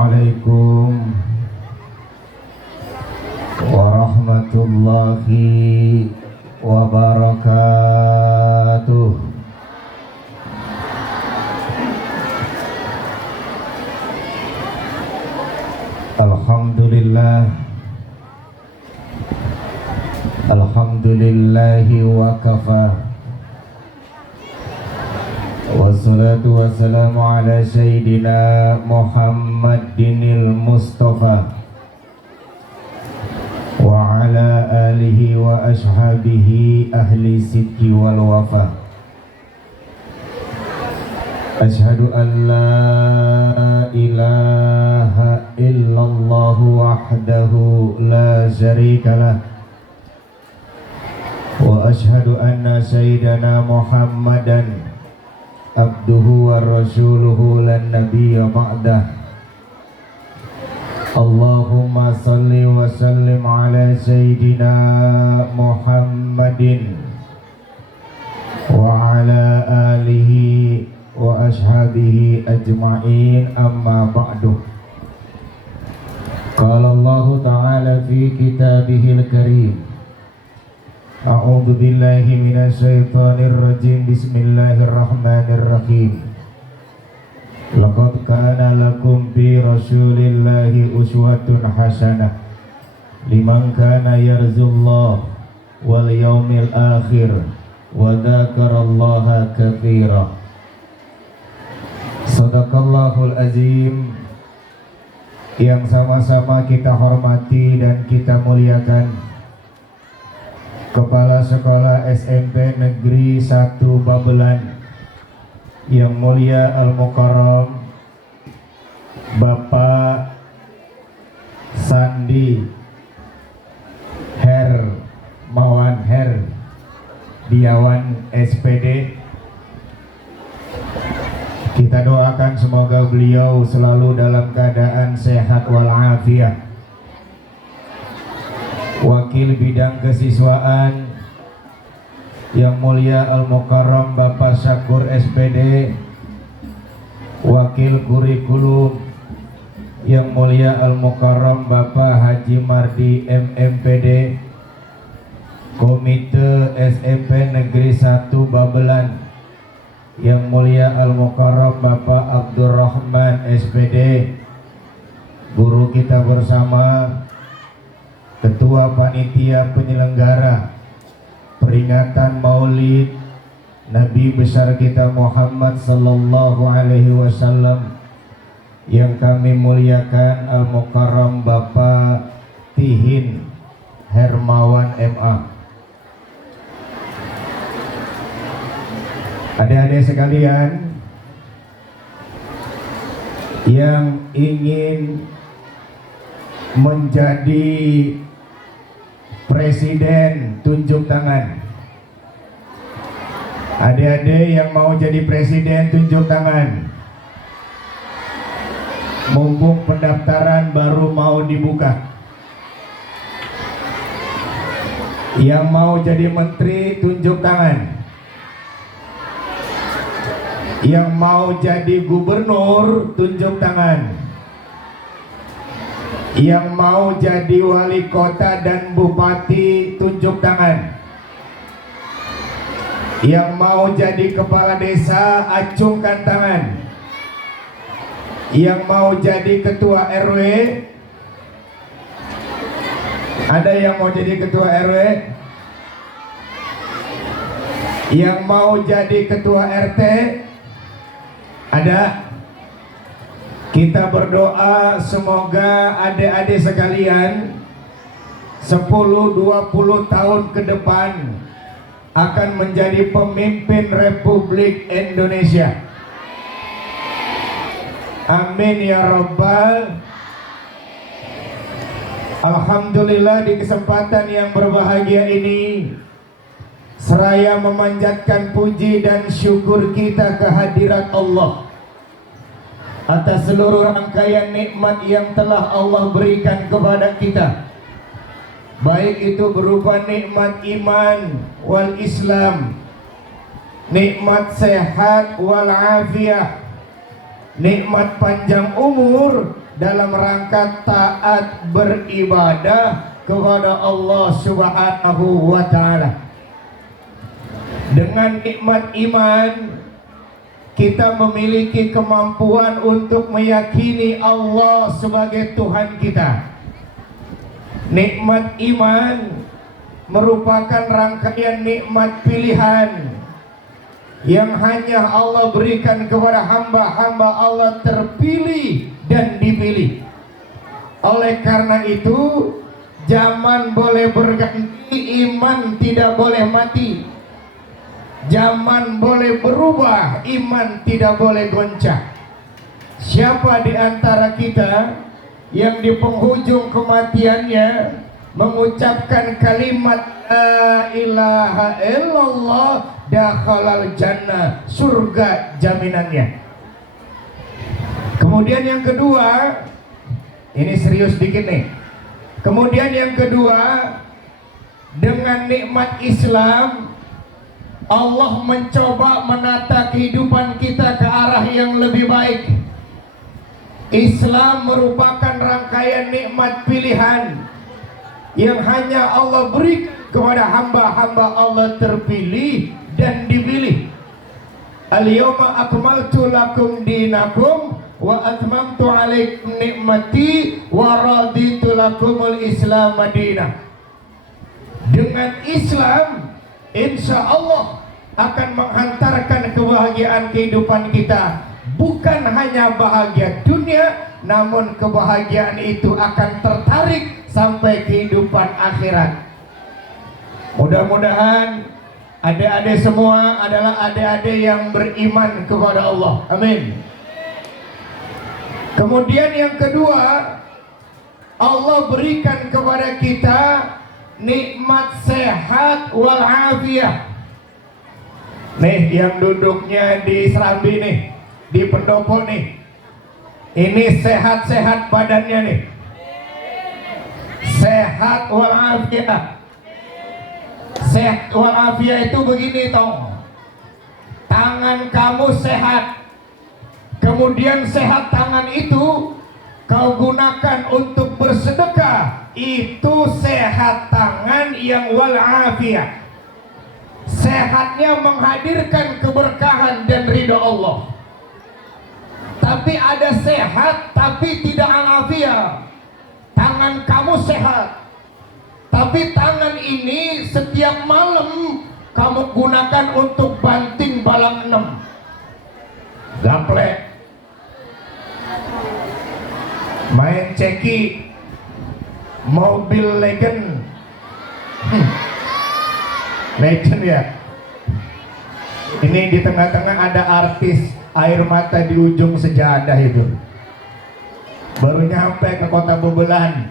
Assalamualaikum warahmatullahi wabarakatuh. Alhamdulillah, alhamdulillahi wa kafa. Wassalatu wassalamu ala sayyidina Muhammadinil Mustafa wa ala alihi wa ashabihi ahli sidqi wal wafa. Ashhadu an la ilaha illallah wahdahu la syarikalah wa ashhadu anna sayyidana Muhammadan abduhu wa rasuluhu lan nabiyya ba'dah. Allahumma salli wa sallim ala sayyidina Muhammadin wa ala alihi wa ashabihi ajma'in, amma ba'du. Qala Allah ta'ala fi kitabihil karim, a'udzu billahi minasyaitonir rajim. Bismillahirrahmanirrahim. Laqad kana lakum fi rasulillahi uswatun hasanah liman kana yarjullaha wal yaumil akhir wa dzakarallaha katsira. Shadaqallahul azim. Yang sama-sama kita hormati dan kita muliakan Kepala Sekolah SMP Negeri 1 Babelan yang mulia Al-Mukarram Bapak Sandi Hermawan Herdiawan SPD. Kita doakan semoga beliau selalu dalam keadaan sehat walafiat. Wakil Bidang Kesiswaan yang mulia Al-Mukarram Bapak Syakur SPD, Wakil Kurikulum yang mulia Al-Mukarram Bapak Haji Mardi MMPD, Komite SMP Negeri 1 Babelan yang mulia Al-Mukarram Bapak Abdurrahman SPD, guru kita bersama, Ketua Panitia Penyelenggara peringatan Maulid Nabi besar kita Muhammad sallallahu alaihi wasallam yang kami muliakan Al-Mukarram Bapak Tihin Hermawan MA. Adik-adik sekalian yang ingin menjadi presiden, tunjuk tangan. Adik-adik yang mau jadi presiden, tunjuk tangan. Mumpung pendaftaran baru mau dibuka. Yang mau jadi menteri, tunjuk tangan. Yang mau jadi gubernur, tunjuk tangan. Yang mau jadi wali kota dan bupati, tunjuk tangan. Yang mau jadi kepala desa, acungkan tangan. Yang mau jadi ketua RW, ada yang mau jadi ketua RW? Yang mau jadi ketua RT, ada? Kita berdoa semoga adik-adik sekalian 10-20 tahun ke depan akan menjadi pemimpin Republik Indonesia. Amin ya Rabbal. Alhamdulillah, di kesempatan yang berbahagia ini, seraya memanjatkan puji dan syukur kita kehadirat Allah atas seluruh rangkaian nikmat yang telah Allah berikan kepada kita, baik itu berupa nikmat iman wal Islam, nikmat sehat wal afiah, nikmat panjang umur, dalam rangka taat beribadah kepada Allah Subhanahu wa ta'ala. Dengan nikmat iman, kita memiliki kemampuan untuk meyakini Allah sebagai Tuhan kita. Nikmat iman merupakan rangkaian nikmat pilihan yang hanya Allah berikan kepada hamba-hamba Allah terpilih dan dipilih. Oleh karena itu, zaman boleh berganti, iman tidak boleh mati. Zaman boleh berubah, iman tidak boleh goncang. Siapa di antara kita yang di penghujung kematiannya mengucapkan kalimat la ilaha illallah, dakhalal jannah, surga jaminannya. Kemudian yang kedua, ini serius dikit nih. Kemudian yang kedua, dengan nikmat Islam Allah mencoba menata kehidupan kita ke arah yang lebih baik. Islam merupakan rangkaian nikmat pilihan yang hanya Allah beri kepada hamba-hamba Allah terpilih dan dipilih. Al-yawma akmaltu lakum dinakum wa atmamtu alaikum nikmati wa raditu lakumul Islam madinah. Dengan Islam, insya Allah akan menghantarkan kebahagiaan kehidupan kita. Bukan hanya bahagia dunia, namun kebahagiaan itu akan tertarik sampai kehidupan akhirat. Mudah-mudahan adik-adik semua adalah adik-adik yang beriman kepada Allah. Amin. Kemudian yang kedua, Allah berikan kepada kita nikmat sehat walafiat. Nih yang duduknya di Serambi nih, di pendopo nih, ini sehat-sehat badannya nih, sehat walafiat. Sehat walafiat itu begini toh, tangan kamu sehat, kemudian sehat tangan itu kau gunakan untuk bersedekah, itu sehat tangan yang walafiat. Sehatnya menghadirkan keberkahan dan ridha Allah. Tapi ada sehat tapi tidak alafiat. Tangan kamu sehat, tapi tangan ini setiap malam kamu gunakan untuk banting balang 6, gaplek, main ceki, mobil legend. Legend ya. Ini di tengah-tengah ada artis air mata di ujung sejadah itu. Baru nyampe ke kota Bebelan.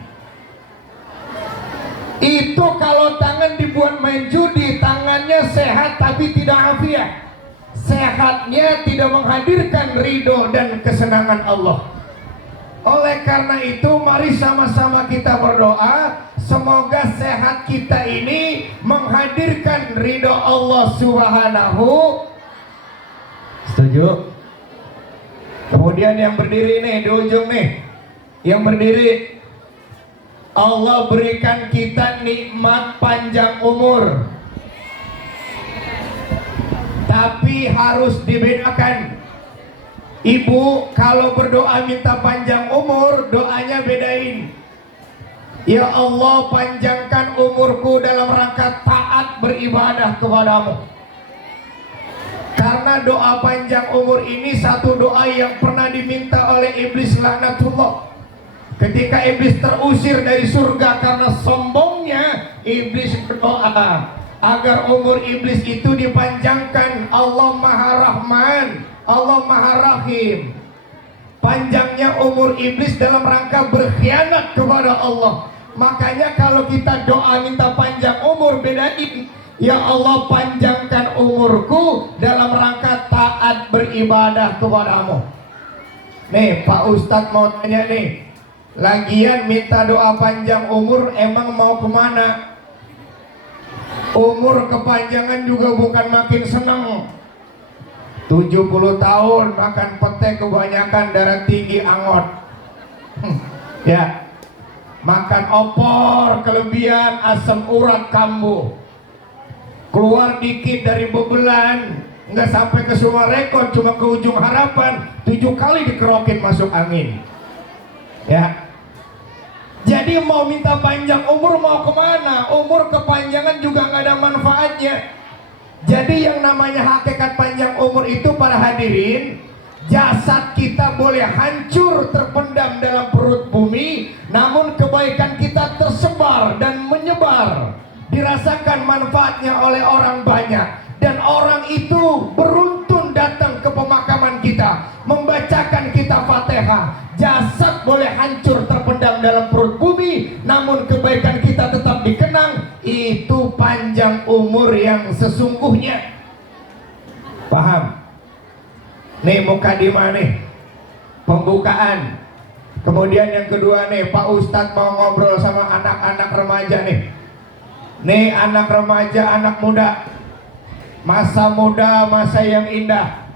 Itu kalau tangan dibuat main judi, tangannya sehat tapi tidak afiat. Sehatnya tidak menghadirkan ridho dan kesenangan Allah. Oleh karena itu, mari sama-sama kita berdoa, semoga sehat kita ini menghadirkan ridho Allah Subhanahu. Setuju? Kemudian yang berdiri nih di ujung nih, yang berdiri, Allah berikan kita nikmat panjang umur, tapi harus dibedakan. Ibu kalau berdoa minta panjang umur, doanya bedain. Ya Allah, panjangkan umurku dalam rangka taat beribadah kepadamu. Karena doa panjang umur ini satu doa yang pernah diminta oleh iblis laknatullah. Ketika iblis terusir dari surga karena sombongnya, iblis berdoa agar umur iblis itu dipanjangkan. Allah Maha Rahman, Allah Maha Rahim. Panjangnya umur iblis dalam rangka berkhianat kepada Allah. Makanya kalau kita doa minta panjang umur, bedain. Ya Allah, panjangkan umurku dalam rangka taat beribadah kepadamu. Nih Pak Ustadz mau tanya nih, lagian minta doa panjang umur emang mau kemana? Umur kepanjangan juga bukan makin senang. 70 tahun makan pete kebanyakan, darah tinggi, angot. Ya, makan opor kelebihan, asam urat kambuh, keluar dikit dari bebelan, nggak sampai ke semua rekor, cuma ke ujung harapan, 7 kali dikerokin masuk angin. Ya, jadi mau minta panjang umur mau kemana? Umur kepanjangan juga nggak ada manfaatnya. Jadi yang namanya hakikat panjang umur itu, para hadirin, jasad kita boleh hancur terpendam dalam perut bumi, namun kebaikan kita tersebar dan menyebar, dirasakan manfaatnya oleh orang banyak, dan orang itu beruntun datang ke pemakaman kita, membacakan kita Fatihah. Jasad boleh hancur terpendam dalam perut bumi, namun kebaikan kita tetap dikenang. Itu panjang umur yang sesungguhnya. Paham? Nih mukadimah nih, pembukaan. Kemudian yang kedua nih, Pak Ustadz mau ngobrol sama anak-anak remaja nih. Nih anak remaja, anak muda, masa muda, masa yang indah,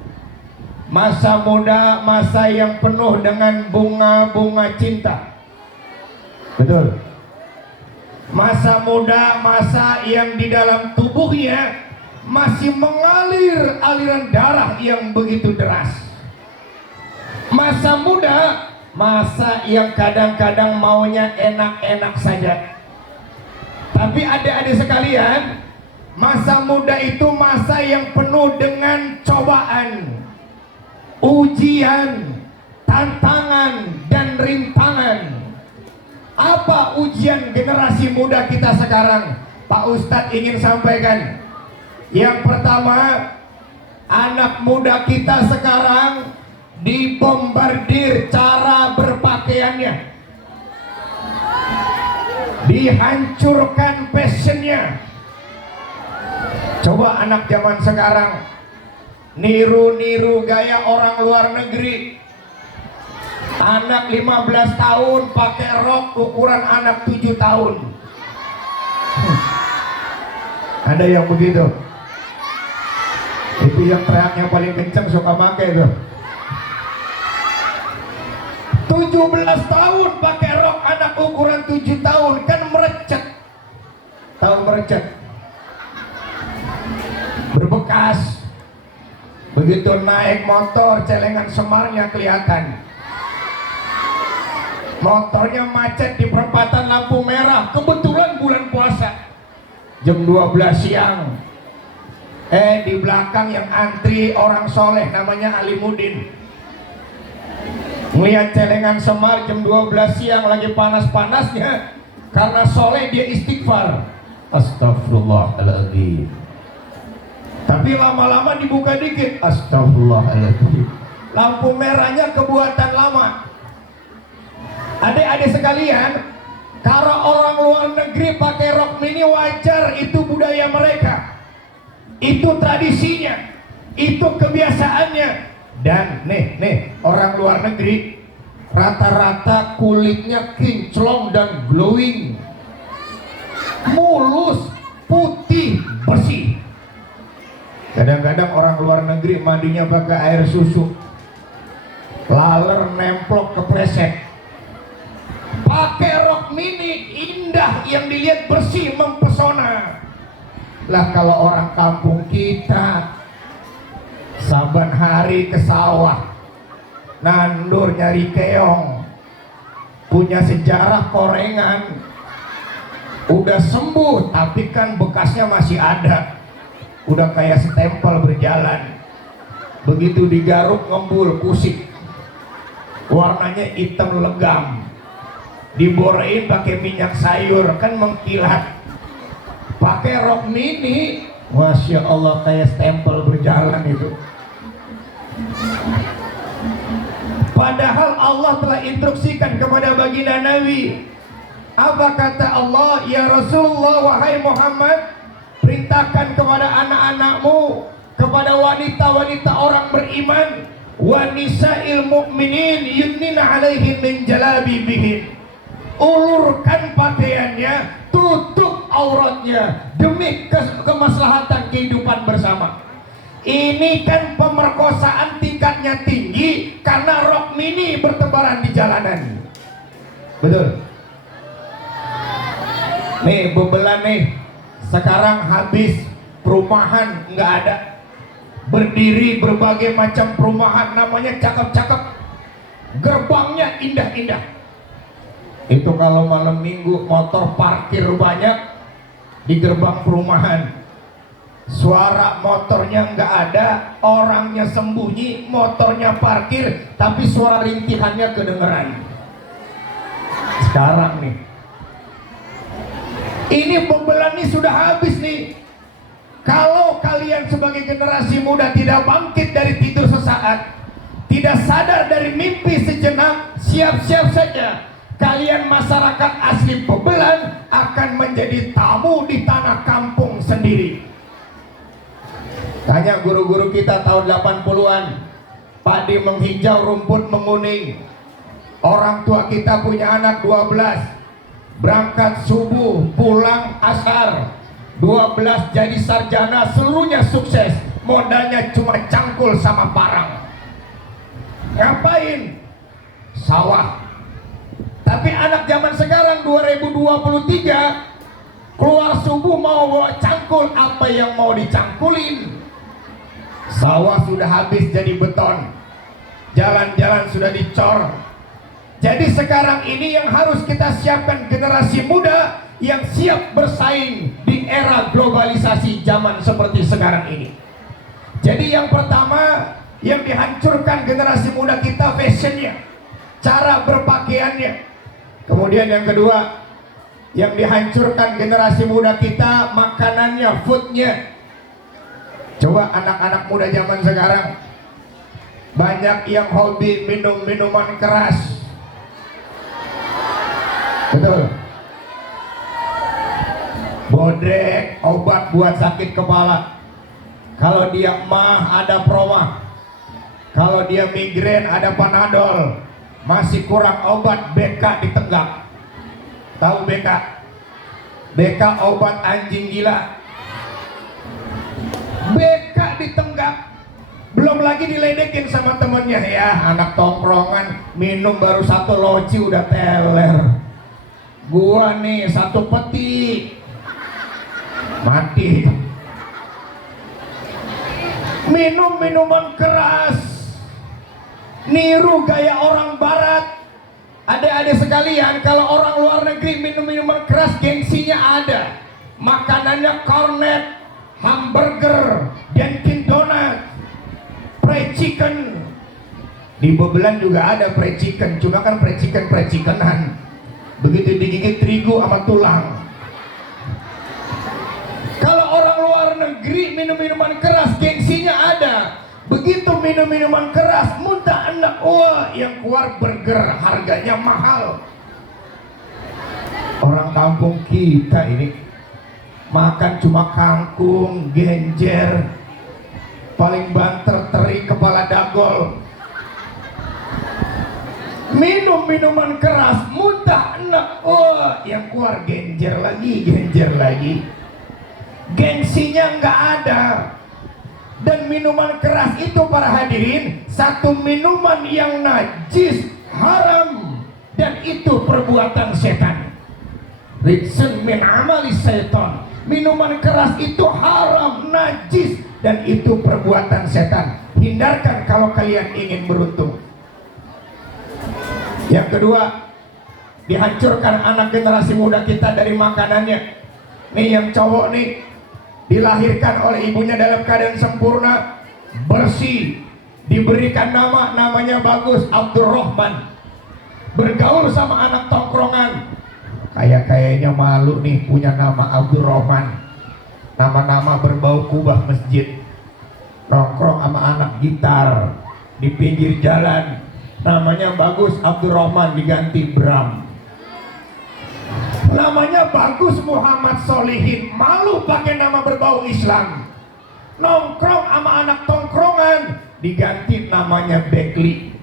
masa muda, masa yang penuh dengan bunga-bunga cinta. Betul. Masa muda, masa yang di dalam tubuhnya masih mengalir aliran darah yang begitu deras. Masa muda, masa yang kadang-kadang maunya enak-enak saja. Tapi adik-adik sekalian, masa muda itu masa yang penuh dengan cobaan, ujian, tantangan, dan rintangan. Apa ujian generasi muda kita sekarang? Pak Ustadz ingin sampaikan. Yang pertama, anak muda kita sekarang dibombardir cara berpakaiannya, dihancurkan fashionnya. Coba anak zaman sekarang niru-niru gaya orang luar negeri. Anak 15 tahun pakai rok ukuran anak 7 tahun. Ada yang begitu. Itu yang teriaknya paling kencang suka pakai tuh. 17 tahun pakai rok anak ukuran 7 tahun, kan merecet. Tahu merecet? Berbekas. Begitu naik motor, celengan semarnya kelihatan. Motornya macet di perempatan lampu merah, kebetulan bulan puasa, jam 12 siang. Di belakang yang antri orang soleh namanya Alimuddin. Melihat celengan semar jam 12 siang lagi panas-panasnya, karena soleh dia istighfar, astagfirullahaladzim. Tapi lama-lama dibuka dikit, astagfirullahaladzim. Lampu merahnya kebuatan lama. Adik-adik sekalian, kalau orang luar negeri pakai rok mini wajar, itu budaya mereka, itu tradisinya, itu kebiasaannya. Dan nih orang luar negeri rata-rata kulitnya kinclong dan glowing, mulus, putih, bersih. Kadang-kadang orang luar negeri mandinya pakai air susu, laler nemplok kepleset. Pakai rok mini indah, yang dilihat bersih, mempesona. Lah kalau orang kampung kita saban hari ke sawah, nandur nyari keong, punya sejarah korengan, udah sembuh tapi kan bekasnya masih ada, udah kayak stempel berjalan. Begitu digaruk ngembul, kusik, warnanya hitam legam, diborehin pakai minyak sayur kan mengkilat. Pakai rok mini, masya Allah, kayak stempel berjalan itu. Padahal Allah telah instruksikan kepada baginda Nabi. Apa kata Allah? Ya Rasulullah, wahai Muhammad, perintahkan kepada anak-anakmu, kepada wanita-wanita orang beriman, wa nisa'il mu'minin yudnina alaihin min jalabibihin. Ulurkan pakaiannya, tutup auratnya demi kemaslahatan kehidupan bersama. Ini kan pemerkosaan tingkatnya tinggi karena rok mini bertebaran di jalanan. Betul. Nih bebelan nih, sekarang habis perumahan nggak ada, berdiri berbagai macam perumahan, namanya cakep-cakep, gerbangnya indah-indah. Itu kalau malam minggu motor parkir banyak di gerbang perumahan, suara motornya nggak ada, orangnya sembunyi, motornya parkir, tapi suara rintihannya kedengeran. Sekarang nih, ini bebelan nih sudah habis nih. Kalau kalian sebagai generasi muda tidak bangkit dari tidur sesaat, tidak sadar dari mimpi sejenak, siap-siap saja kalian masyarakat asli Bebelan akan menjadi tamu di tanah kampung sendiri. Tanya guru-guru kita tahun 80-an, padi menghijau, rumput menguning. Orang tua kita punya anak 12, berangkat subuh, pulang asar, 12 jadi sarjana, seluruhnya sukses, modalnya cuma cangkul sama parang. Ngapain? Sawah. Tapi anak zaman sekarang 2023 keluar subuh mau bawa cangkul, apa yang mau dicangkulin? Sawah sudah habis jadi beton, jalan-jalan sudah dicor. Jadi sekarang ini yang harus kita siapkan generasi muda yang siap bersaing di era globalisasi zaman seperti sekarang ini. Jadi yang pertama yang dihancurkan generasi muda kita fashionnya, cara berpakaiannya. Kemudian yang kedua yang dihancurkan generasi muda kita makanannya, foodnya. Coba anak-anak muda zaman sekarang banyak yang hobi minum minuman keras. Betul. Bodek, obat buat sakit kepala. Kalau dia mah ada promah. Kalau dia migrain ada panadol. Masih kurang obat BK ditenggak. Tahu BK? BK obat anjing gila. BK ditenggak. Belum lagi diledekin sama temennya, ya anak tongkrongan minum baru 1 loci udah teler. Gua nih 1 peti mati. Minum minuman keras, niru gaya orang barat. Adik-adik sekalian, kalau orang luar negeri minum minuman keras gengsinya ada. Makanannya cornet, hamburger, Dunkin Donut, fried chicken. Di Bebelan juga ada fried chicken, cuma kan fried chickenan. Begitu digigit terigu sama tulang. Kalau orang luar negeri minum minuman keras gengsinya ada. Begitu minum minuman keras muntah enak, wah yang keluar burger harganya mahal. Orang kampung kita ini makan cuma kangkung, genjer, paling banter teri, kepala dagol. Minum minuman keras muntah enak, wah yang keluar genjer lagi. Gengsinya nggak ada. Dan minuman keras itu para hadirin, satu minuman yang najis, haram, dan itu perbuatan setan. Rijsun min amali setan. Minuman keras itu haram, najis, dan itu perbuatan setan. Hindarkan kalau kalian ingin beruntung. Yang kedua, dihancurkan anak generasi muda kita dari makanannya. Nih yang cowok nih, dilahirkan oleh ibunya dalam keadaan sempurna, bersih, diberikan namanya bagus, Abdurrahman. Bergaul sama anak tongkrongan, kayaknya malu nih punya nama Abdurrahman. Nama-nama berbau kubah masjid. Nongkrong sama anak gitar di pinggir jalan, namanya bagus Abdurrahman, diganti Bram. Namanya bagus Muhammad Solihin, malu pakai nama berbau Islam. Nongkrong sama anak tongkrongan, diganti namanya Bekli.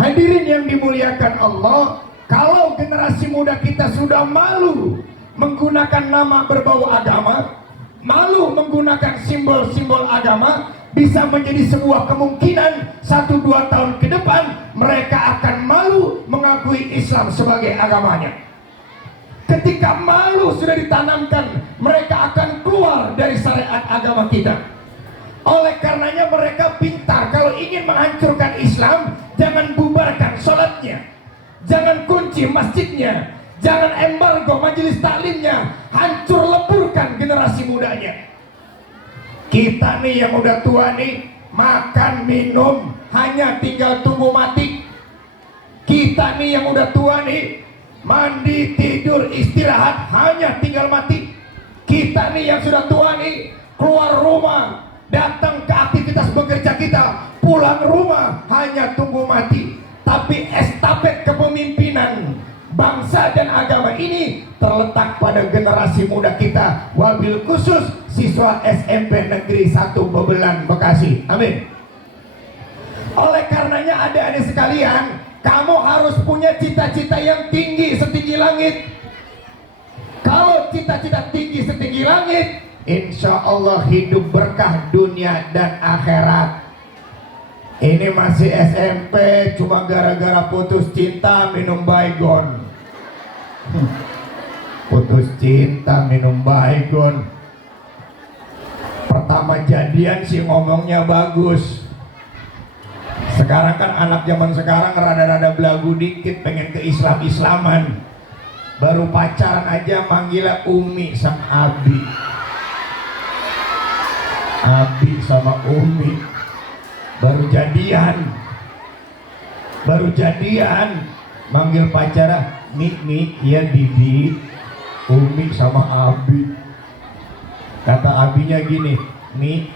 Hadirin yang dimuliakan Allah, kalau generasi muda kita sudah malu menggunakan nama berbau agama, malu menggunakan simbol-simbol agama, bisa menjadi sebuah kemungkinan 1-2 tahun ke depan mereka akan malu mengakui Islam sebagai agamanya. Ketika malu sudah ditanamkan, mereka akan keluar dari syariat agama kita. Oleh karenanya mereka pintar, kalau ingin menghancurkan Islam, jangan bubarkan sholatnya, jangan kunci masjidnya, jangan embargo majelis taklimnya, hancur leburkan generasi mudanya. Kita nih yang udah tua nih, makan minum hanya tinggal tunggu mati. Kita nih yang udah tua nih, mandi tidur istirahat hanya tinggal mati. Kita nih yang sudah tua nih, keluar rumah datang ke aktivitas bekerja kita, pulang rumah hanya tunggu mati. Tapi estafet kepemimpinan bangsa dan agama ini terletak pada generasi muda kita, wabil khusus siswa SMP Negeri 1 Bebelan Bekasi. Amin. Oleh karenanya adik-adik sekalian, kamu harus punya cita-cita yang tinggi setinggi langit. Kalau cita-cita tinggi setinggi langit, insya Allah hidup berkah dunia dan akhirat. Ini masih SMP, cuma gara-gara putus cinta minum baygon. Putus cinta minum baygon. Pertama jadian sih ngomongnya bagus. Sekarang kan anak zaman sekarang rada-rada belagu dikit, pengen ke Islam-Islaman. Baru pacaran aja manggilnya Umi sama Abi. Abi sama Umi. Baru jadian manggil pacara Mi, ya Bibi. Umi sama Abi. Kata abinya gini, Mi,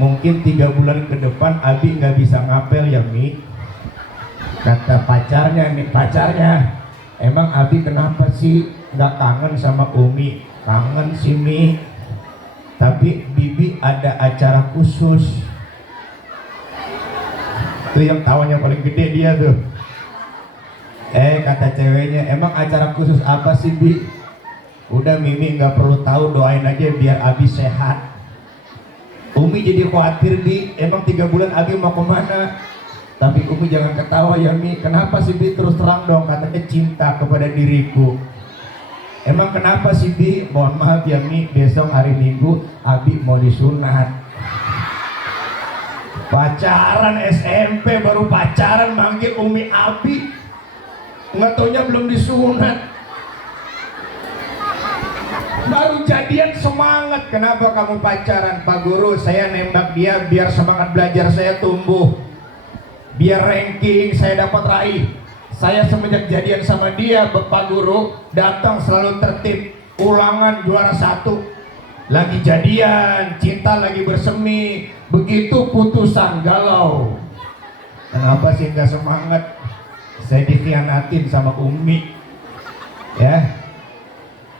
mungkin 3 bulan ke depan Abi nggak bisa ngapel ya Mi. Kata pacarnya, emang Abi kenapa sih nggak kangen sama Umi? Kangen sih Mi, tapi Bibi ada acara khusus. Itu yang tawanya paling gede dia tuh. Kata ceweknya, emang acara khusus apa sih Bi? Udah Mimi nggak perlu tahu, doain aja biar Abi sehat. Umi jadi khawatir Bi, emang 3 bulan Abi mau kemana? Tapi Umi jangan ketawa ya Mi, kenapa sih Bi? Terus terang dong, katanya cinta kepada diriku. Emang kenapa sih Bi? Mohon maaf ya Mi, besok hari Minggu Abi mau disunat. Pacaran SMP, baru pacaran manggil Umi Abi, nggak taunya belum disunat. Baru jadian semangat, kenapa kamu pacaran? Pak Guru, saya nembak dia biar semangat belajar saya tumbuh, biar ranking saya dapat raih. Saya semenjak jadian sama dia, Pak Guru, datang selalu tertib, ulangan juara 1. Lagi jadian, cinta lagi bersemi, begitu putusan galau. Kenapa sih nggak semangat? Saya dikhianatin sama Umi. Ya,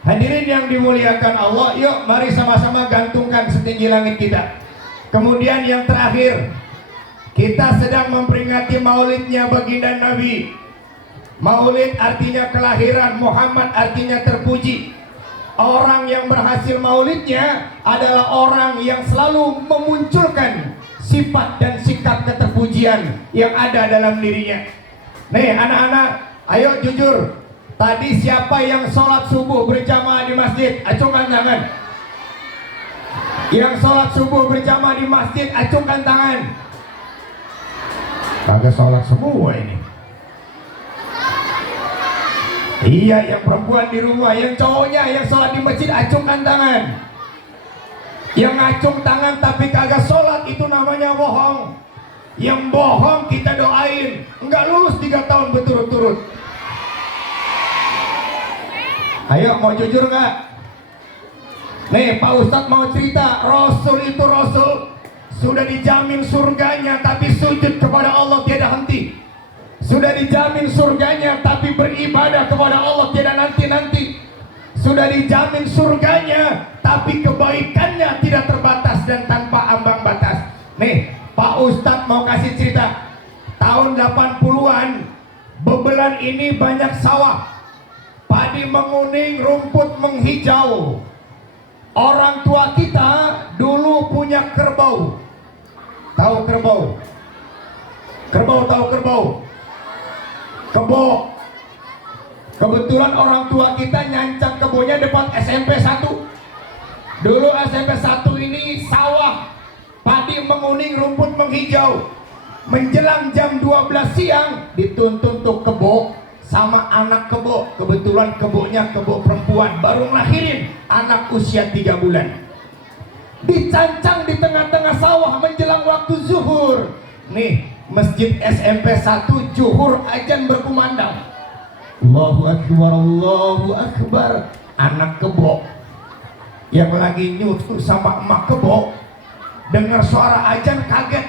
hadirin yang dimuliakan Allah, yuk mari sama-sama gantungkan setinggi langit kita. Kemudian yang terakhir, kita sedang memperingati maulidnya baginda Nabi. Maulid artinya kelahiran, Muhammad artinya terpuji. Orang yang berhasil maulidnya adalah orang yang selalu memunculkan sifat dan sikap keterpujian yang ada dalam dirinya. Nih anak-anak, ayo jujur, tadi siapa yang sholat subuh berjamaah di masjid? Acungkan tangan. Yang sholat subuh berjamaah di masjid, acungkan tangan. Kagak sholat semua ini. Iya, yang perempuan di rumah, yang cowoknya yang sholat di masjid, acungkan tangan. Yang ngacung tangan tapi kagak sholat, itu namanya bohong. Yang bohong kita doain, enggak lulus 3 tahun berturut-turut. Ayo, mau jujur nggak? Nih Pak Ustadz mau cerita, Rasul itu Rasul sudah dijamin surganya, tapi sujud kepada Allah tiada henti. Sudah dijamin surganya, tapi beribadah kepada Allah tiada nanti-nanti. Sudah dijamin surganya, tapi kebaikannya tidak terbatas dan tanpa ambang batas. Nih, Pak Ustadz mau kasih cerita. Tahun 80-an, Bebelan ini banyak sawah. Padi menguning, rumput menghijau. Orang tua kita dulu punya kerbau. Tahu kerbau? Kerbau tahu kerbau? Kebo. Kebetulan orang tua kita nyancang kebonya depan SMP 1. Dulu SMP 1 ini sawah, padi menguning, rumput menghijau. Menjelang jam 12 siang dituntun tuh kebo sama anak kebo. Kebetulan kebonya kebo perempuan, baru ngelahirin anak usia 3 bulan. Dicancang di tengah-tengah sawah menjelang waktu zuhur. Nih, masjid SMP 1 zuhur azan berkumandang. Allahu Akbar, Allahu Akbar. Anak kebo yang lagi nyusu sama emak kebo dengar suara azan kaget,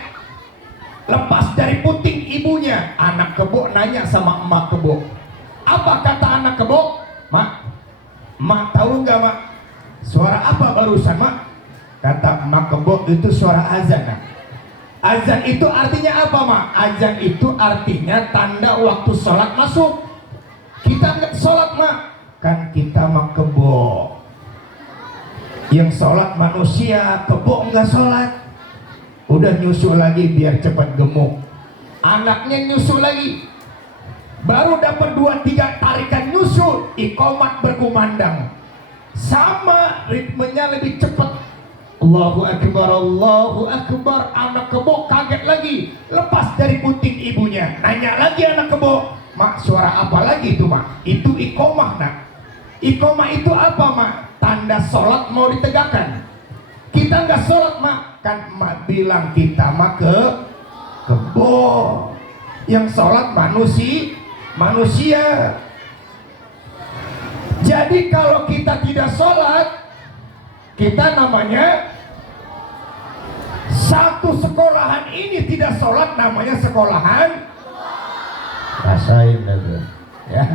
lepas dari puting ibunya. Anak kebo nanya sama emak kebo, apa kata anak kebo? Mak tahu nggak mak, suara apa barusan mak? Kata emak kebo, itu suara azan. Azan itu artinya apa mak? Azan itu artinya tanda waktu sholat masuk. Kita nggak sholat mak, kan kita mak kebo. Yang sholat manusia, kebo nggak sholat. Udah nyusul lagi biar cepat gemuk. Anaknya nyusul lagi, baru dapat 2-3 tarikan nyusul, iqomat berkumandang. Sama ritmenya lebih cepat. Allahu Akbar, Allahu Akbar. Anak kebo kaget lagi, lepas dari puting ibunya. Nanya lagi anak kebo, mak suara apa lagi itu mak? Itu iqomah nak. Iqomah itu apa mak? Tanda sholat mau ditegakkan. Kita nggak sholat mak, kan mak bilang kita mak kebo. Yang sholat manusia. Jadi kalau kita tidak sholat, kita namanya satu sekolahan ini tidak sholat, namanya sekolahan. Rasain ya.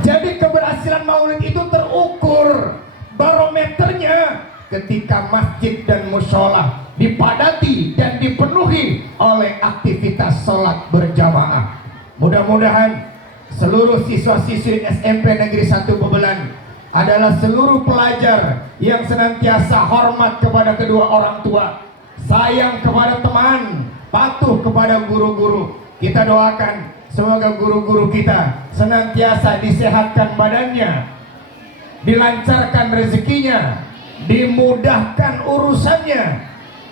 Jadi keberhasilan maulid itu terukur barometernya ketika masjid dan musola dipadati dan dipenuhi oleh aktivitas sholat berjamaah. Mudah-mudahan seluruh siswa-siswi SMP Negeri 1 Bebelan adalah seluruh pelajar yang senantiasa hormat kepada kedua orang tua, sayang kepada teman, patuh kepada guru-guru. Kita doakan semoga guru-guru kita senantiasa disehatkan badannya, dilancarkan rezekinya, dimudahkan urusannya,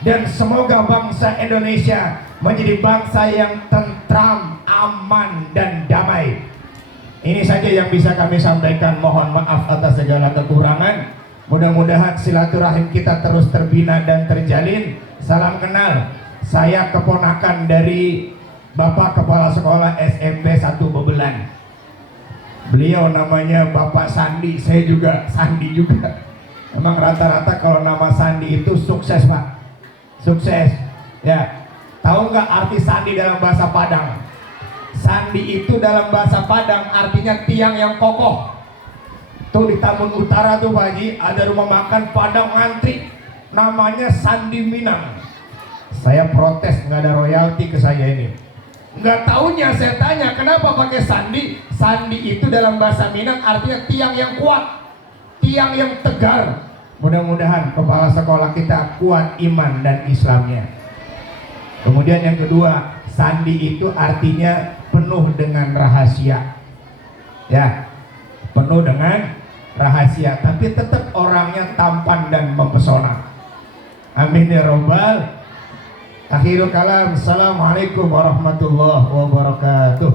dan semoga bangsa Indonesia menjadi bangsa yang tentram, aman, dan damai. Ini saja yang bisa kami sampaikan. Mohon maaf atas segala kekurangan. Mudah-mudahan silaturahim kita terus terbina dan terjalin. Salam kenal, saya keponakan dari Bapak Kepala Sekolah SMP 1 Bebelan. Beliau namanya Bapak Sandi, saya juga Sandi juga. Memang rata-rata kalau nama Sandi itu sukses pak, sukses ya. Tahu nggak arti Sandi dalam bahasa Padang? Sandi itu dalam bahasa Padang artinya tiang yang kokoh. Tuh di Tambun Utara tuh Pak Haji, ada rumah makan Padang ngantri, namanya Sandi Minang. Saya protes, nggak ada royalti ke saya ini. Nggak taunya saya tanya kenapa pakai Sandi. Sandi itu dalam bahasa Minang artinya tiang yang kuat, tiang yang tegar. Mudah-mudahan kepala sekolah kita kuat iman dan Islamnya. Kemudian yang kedua, Sandi itu artinya penuh dengan rahasia, ya, penuh dengan rahasia, tapi tetap orangnya tampan dan mempesona. Amin ya robbal. Akhirul kalam. Assalamualaikum warahmatullahi wabarakatuh.